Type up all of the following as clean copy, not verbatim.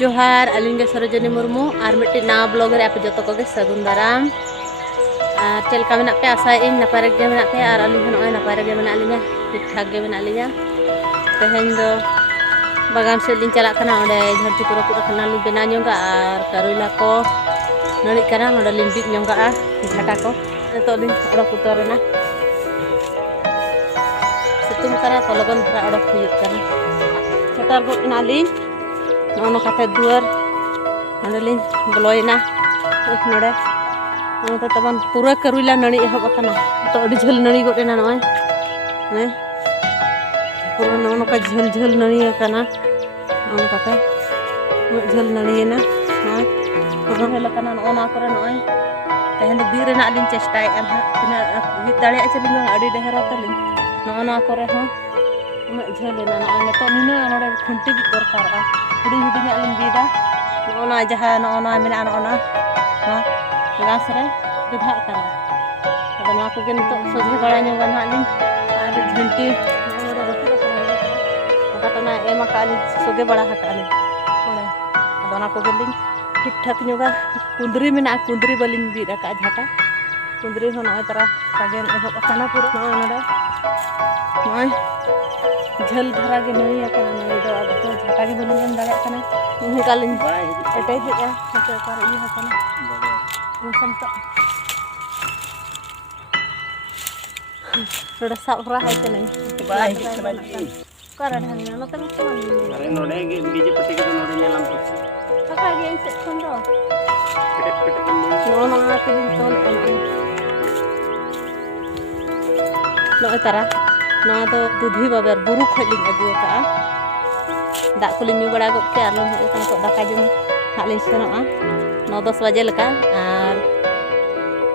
जोहार अलिंगे सरोजनी मुर्मू और मिट्टी ना ब्लॉग रे आप जो को सगुन दाराम चलका मेना पे आशा इन नपाय रे मेना पे और अलिंग नय नपाय रे मेना लिया ठीक ठाक गे मेना लिया तेहेन दो बागान से लिंग चला कना ओडे झंटी पुरा पुरा कना लिंग बेना ñonga और करुला को नड़ी कना ओडे लिंग बिक ñonga घाटा को तो लिंग ओडक उतरना सितुम कना तो लगन धरा ओडक हुयुग कना छटार गो ina लिंग नोनो काटे दुआर अंदलिंग बोलोयना नोडे तो तबन पूरा करुला नड़ी एहब कना तो अडी झल नड़ी गोटेना नय ने पूरा नोनो का झल झल नड़ी कना ओन काटे झल नड़ी ना नय पूरा हेल कना ओना करे नय तेहन बीर रेना लिंग चेष्टाय एम हा तिना बि दाड़े चलिंग अडी डेहरा तलिंग नोना करे हा उना झलेना नय तो निना नोडे खुंटी बि दरकार हुडिंग हुडिंग आलिंग बिदा नोना जहा नोना मेना नोना हा गास रे बिधा कना अब ना को गेन तो सोझे बड़ा ñonga ना लिंग और झंटी नोडे रखु कना तो ना एमा काली सोगे बड़ा हकाली ओडे अब ना को गेलिंग ठीक ठाक ñonga कुंदरी मेना कुंदरी बलिंग बिदा का झाटा कुंदरी हो नय तरा कागेन एहब कना पूरा नोडे नय झल धरा गे नई कना नई दो अब तो झाटा गे बलिंग एम दाड़े कना उन्हीं कालिंग एटे हेया हते कर इया कना मौसम तो थोड़ा सावरा है के नहीं बाय कारण हंगना न तंग तो अरे नोडे गे बीजे पट्टी के नोडे नेलाम तो काका गे से खन दो पिटे पिटे नो नो आते दिन तोल नो तारा ना तो बुद्धि बाबर बुरु खलिंग अगु का दा कुलिंग ᱧᱩ बड़ा गत के आलो हे तो दाका जम हालिं सेनोआ 9-10 बजे लका और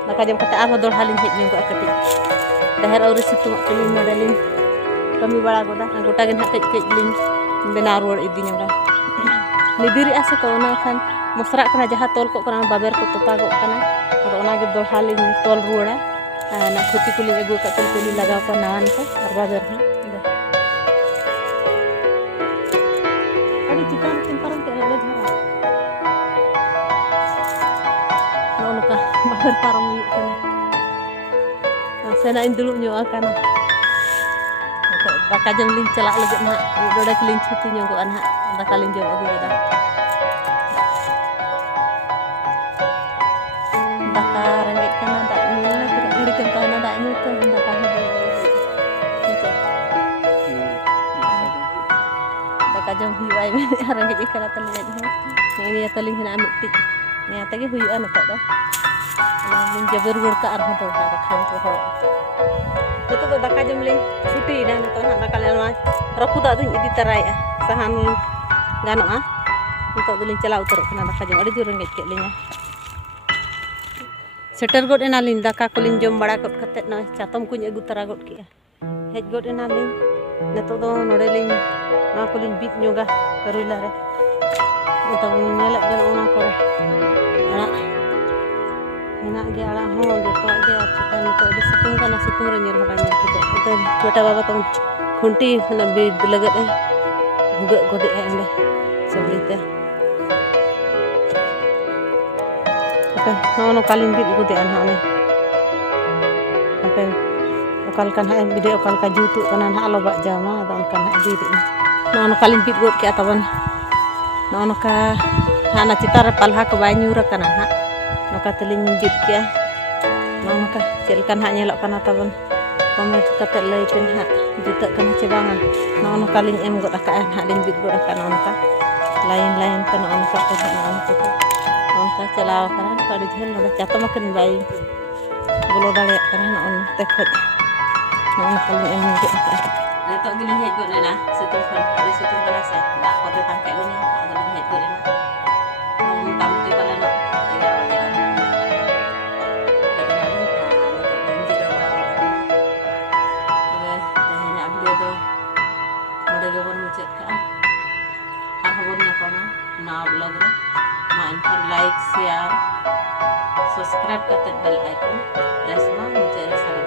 दाका जम कते आरो दोड़ हालिं हेज ᱧᱩ कति दहर और सितुम कलिंग मडलिंग कमी बड़ा गोदा गोटा गे ना कज कज लिंग बेना रुवाड़ इदी ñonga निदिरि आसे को ना खान मसरा कना जहा तोल को कना बाबर को तोपा गो कना और ओना गे दोड़ हालिं तोल रुवाड़ा ना खुती कुलिंग अगु कते कुलिंग लगाव को नान को और बाबर है चिकन चिंपारन के ले धरा नोन का बाहर पारम कना सेना इंदुलु ᱧᱚ आकना दाका जम लिंग चला लगे ना डोडे लिंग छुटी ᱧᱚ गो ना दाका लिंग जम अगु दा दाका रंगे कना दा ᱧᱩ घड़ी के कहना दा ᱧᱩ तो दाका जम हुआ रंगे इकरा तले निया तलिंग हेना मिट्टी निया तगे हुआ नतो दो लिंग जबर वर्का आर हतो दा खान को हो नतो तो दाका जम लिंग छुटी ना नतो ना दाका ले मा रपुदा दिन इदी तराया सहान गानोआ नतो लिंग चला उतर खना दाका जम अडी जोर रंगे के लिंग सेटर गोड एना लिंग दाका को लिंग जम बड़ा गोड कते न चातम कुñ अगु तरा गोड के हेज गोड एना लिंग नतो दो नोडे लिंग ना को लिंग बिक ñonga करुला रे तो नेल गन ओना को अड़ा हेना गे अड़ा हो जतो गे चिकन तो दे सितुंग कना सितुंग रे निर हबा नेल के तो बेटा बाबा तो खुंटी ना बिद लगत है भुग गोदे अंदे सबलीते ओके नो कालिंग बिद गोदे अन हाने okay occult kan ha video occult का जुतु कना ना लो बा जामा दन kan दीदी नोन कालिंग बिद गोद के तबन नोन का हाना चितार पलहा को बाय ᱧᱩᱨ कना हा नोका तलिंग बिद के नोन का चेल kan हा ñेलो कना तबन कमेंट कते लay पेन हा जुतक कना चे बांगा नोन कालिंग एम गोद का हा लिंग बिद गोद का नोन का लाइन लाइन त नोन का तो नोन का चलाव कना कड़ी झेल नोड चातम कन बाय बोलो दाड़े कना नोन ते खत नोन कालिंग एम गोद का तो गिलिंग हेज गोद ना सितुं खन अरे सितुं कना से दा को ते तंके लनी आदो हेज गोद ना ताम ते बले ना एगा बजे लाइक शेयर सब्सक्राइब करते बेल आइकन प्रेस मा मुझे सारा